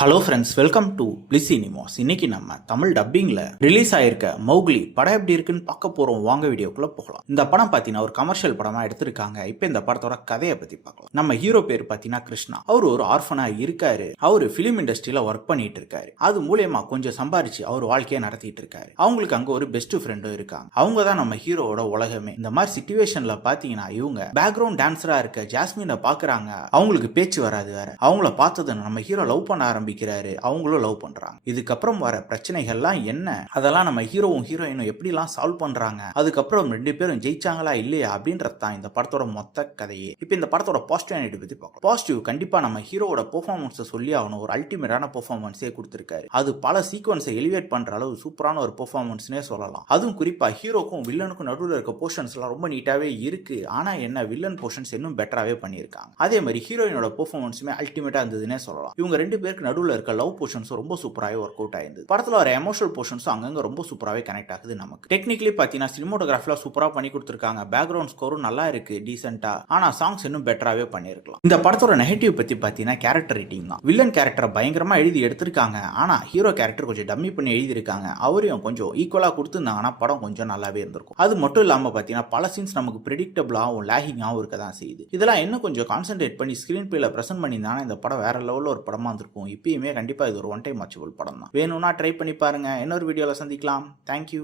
Hello friends, welcome to bliss cinemas. இன்னைக்கு நம்ம Tamil டப்பிங்ல release ஆயிருக்க மௌக்லி படம் எப்படி இருக்குன்னு பார்க்க போறோம். வாங்க வீடியோக்குள்ள போகலாம். இந்த படம் பார்த்தீங்கன்னா ஒரு கமர்ஷியல் படமா எடுத்திருக்காங்க. இப்போ இந்த படத்தோட கதையை பத்தி பார்க்கலாம். நம்ம ஹீரோ பேர் பார்த்தீங்கன்னா கிருஷ்ணா. அவர் ஒரு ஆர்ஃபனா இருக்காரு. அவரு பிலிம் இண்டஸ்ட்ரியில ஒர்க் பண்ணிட்டு இருக்காரு. அது மூலியமா கொஞ்சம் சம்பாரிச்சு அவர் வாழ்க்கையை நடத்திட்டு இருக்காரு. அவங்களுக்கு அங்க ஒரு பெஸ்ட் ஃப்ரெண்டும் இருக்காங்க. அவங்க தான் நம்ம ஹீரோவோட உலகமே. இந்த மாதிரி சிச்சுவேஷன்ல பாத்தீங்கன்னா இவங்க பேக்ரவுண்ட் டான்ஸரா இருக்க ஜாஸ்மினை பாக்குறாங்க. அவங்களுக்கு பேச்சு வராது வேற. அவங்கள பார்த்ததுன்னு நம்ம ஹீரோ லவ் பண்ண ஆரம்பிக்கிறாரு. அவங்களும் லவ் பண்றாங்க. இதுக்கப்புறம் வர பிரச்சனைகள்லாம் என்ன, அதெல்லாம் நம்ம ஹீரோவும் ஹீரோயினும் எப்படிலாம் சால்வ் பண்றாங்க, அதுக்கப்புறம் ரெண்டு பேரும் ஜெயிச்சாங்களா இல்லையா அப்படின்றது தான் இந்த படத்தோட மொத்த கதையே. இப்போ இந்த படத்தோட பாசிட்டிவ் நெகட்டிவ் பத்தி பார்க்கலாம். பாசிட்டிவ் கண்டிப்பா நம்ம ஹீரோவோட பெர்ஃபார்மன்ஸை சொல்லி அவனும் ஒரு அல்டிமேட்டான பெர்ஃபார்மன்ஸே கொடுத்திருக்காரு. அது பல சீக்வன்ஸை எலிவேட் பண்ற அளவு சூப்பரான ஒரு பெர்ஃபார்மன்ஸ்னே சொல்லலாம். அதுவும் குறிப்பா ஹீரோக்கும் வில்லனுக்கும் நடுவில் இருக்க போர்ஷன்ஸ் எல்லாம் ரொம்ப நீட்டாவே இருக்கு. ஆனா என்ன, வில்லன் போர்ஷன்ஸ் இன்னும் பெட்டராவே பண்ணியிருக்காங்க. அதே மாதிரி ஹீரோயினோட பெர்ஃபார்மன்ஸுமே அல்டிமேட்டா இருந்ததுன்னே சொல்லலாம். இவங்க ரெண்டு பேருக்கு நடுவில் இருக்க லவ் போர்ஷன்ஸும் ரொம்ப சூப்பராகவே ஒர்க் அவுட் ஆயிருந்தது. படத்தில் வர எமோஷனல் போர்ஷன்ஸும் அங்கங்க ரொம்ப சூப்பராகவே கனெக்ட் ஆகுது நமக்கு. டெக்னிக்கலி பார்த்தீங்கன்னா சினிமோட்டோகிராஃபில சூப்பராக பண்ணி கொடுத்துருக்காங்க. பேக்ரவுண்ட் ஸ்கோரும் நல்லா இருக்கு, டீசென்ட்டா. ஆனா சாங்ஸ் இன்னும் பெட்டராகவே பண்ணியிருக்கலாம். இந்த படத்தோட நெகட்டிவ் பத்தி பார்த்தீங்கன்னா கேரக்டர் ரைட்டிங் தான். வில்லன் கேரக்டரை பயங்கரமா எழுதி எடுத்திருக்காங்க. ஆனா ஹீரோ கேரக்டர் கொஞ்சம் டம்மி பண்ணி எழுதியிருக்காங்க. அவரையும் கொஞ்சம் ஈக்குவலா கொடுத்துருந்தாங்கன்னா படம் கொஞ்சம் நல்லாவே இருந்திருக்கும். அது மட்டும் இல்லாம பார்த்தீங்கன்னா பல சீன்ஸ் நமக்கு ப்ரெடிக்டபிளாகவும் லேகிங்காகவும் இருக்க தான் செய்யுது. இதெல்லாம் இன்னும் கொஞ்சம் கான்சென்ட்ரேட் பண்ணி ஸ்கிரீன் பிளேல பிரசன்ட் பண்ணியிருந்தாங்கன்னா இந்த படம் வேற லெவலில் ஒரு படமா இருந்திருக்கும். இப்பயுமே கண்டிப்பா இது ஒரு ஒன் டைம் வாட்சபிள் படம் தான். வேணும்னா ட்ரை பண்ணி பாருங்க. இன்னொரு வீடியோல சந்திக்கலாம். தேங்க்யூ.